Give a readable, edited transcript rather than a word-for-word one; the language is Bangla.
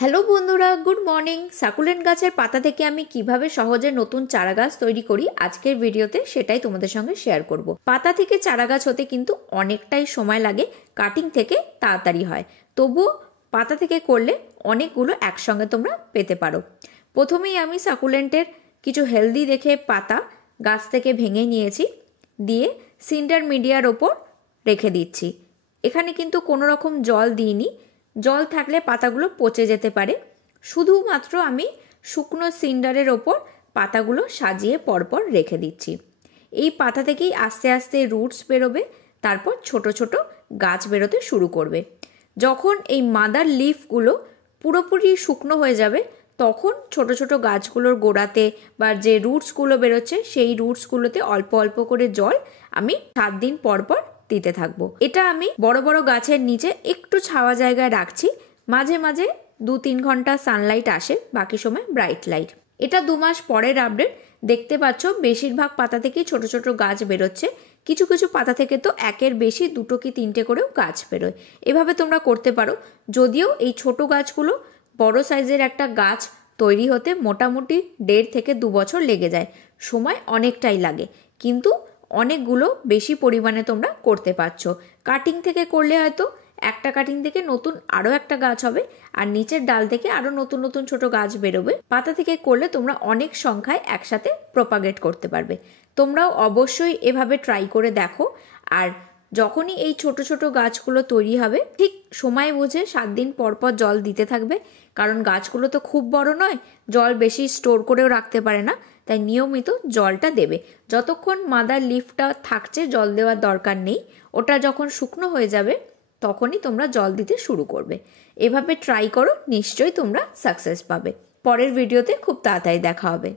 হ্যালো বন্ধুরা, গুড মর্নিং। সাকুলেন্ট গাছের পাতা থেকে আমি কিভাবে সহজে নতুন চারা গাছ তৈরি করি আজকের ভিডিওতে সেটাই তোমাদের সঙ্গে শেয়ার করব। পাতা থেকে চারা গাছ হতে কিন্তু অনেকটাই সময় লাগে, কাটিং থেকে তাড়াতাড়ি হয়, তবুও পাতা থেকে করলে অনেকগুলো একসঙ্গে তোমরা পেতে পারো। প্রথমেই আমি সাকুলেন্টের কিছু হেলদি দেখে পাতা গাছ থেকে ভেঙে নিয়েছি, দিয়ে সিন্ডার মিডিয়ার ওপর রেখে দিচ্ছি। এখানে কিন্তু কোনো রকম জল দিইনি, জল থাকলে পাতাগুলো পচে যেতে পারে। শুধুমাত্র আমি শুকনো সিন্ডারের ওপর পাতাগুলো সাজিয়ে পরপর রেখে দিচ্ছি। এই পাতা থেকেই আস্তে আস্তে রুটস বেরোবে, তারপর ছোট ছোট গাছ বেরোতে শুরু করবে। যখন এই মাদার লিফগুলো পুরোপুরি শুকনো হয়ে যাবে তখন ছোট ছোট গাছগুলোর গোড়াতে বা যে রুটসগুলো বেরোচ্ছে সেই রুটসগুলোতে অল্প অল্প করে জল আমি 7 দিন পর পর দিতে থাকবো। এটা আমি বড় বড় গাছের নিচে একটু ছাওয়া জায়গায় রাখছি, মাঝে মাঝে 2-3 ঘন্টা সানলাইট আসে, বাকি সময় ব্রাইট লাইট। এটা 2 মাস পরের আপডেট। দেখতে পাচ্ছ বেশিরভাগ পাতা থেকেই ছোট ছোট গাছ বেরোচ্ছে, কিছু কিছু পাতা থেকে তো একের বেশি 2 কি 3টে করেও গাছ বেরোয়। এভাবে তোমরা করতে পারো। যদিও এই ছোট গাছগুলো বড় সাইজের একটা গাছ তৈরি হতে মোটামুটি 1.5 থেকে 2 বছর লেগে যায়, সময় অনেকটাই লাগে, কিন্তু অনেকগুলো বেশি পরিমাণে তোমরা করতে পারছো। কাটিং থেকে করলে হয়তো একটা কাটিং থেকে নতুন আরও একটা গাছ হবে, আর নিচের ডাল থেকে আরও নতুন নতুন ছোট গাছ বেরোবে। পাতা থেকে করলে তোমরা অনেক সংখ্যায় একসাথে প্রপাগেট করতে পারবে। তোমরাও অবশ্যই এভাবে ট্রাই করে দেখো। আর যখনই এই ছোট ছোট গাছগুলো তৈরি হবে ঠিক সময় বুঝে 7 দিন পর পর জল দিতে থাকবে, কারণ গাছগুলো তো খুব বড় নয়, জল বেশি স্টোর করেও রাখতে পারে না, তাই নিয়মিত জলটা দেবে। যতক্ষণ মাদার লিফটা থাকছে জল দেওয়ার দরকার নেই, ওটা যখন শুকনো হয়ে যাবে তখনই তোমরা জল দিতে শুরু করবে। এভাবে ট্রাই করো, নিশ্চয়ই তোমরা সাকসেস পাবে। পরের ভিডিওতে খুব তাড়াতাড়ি দেখা হবে।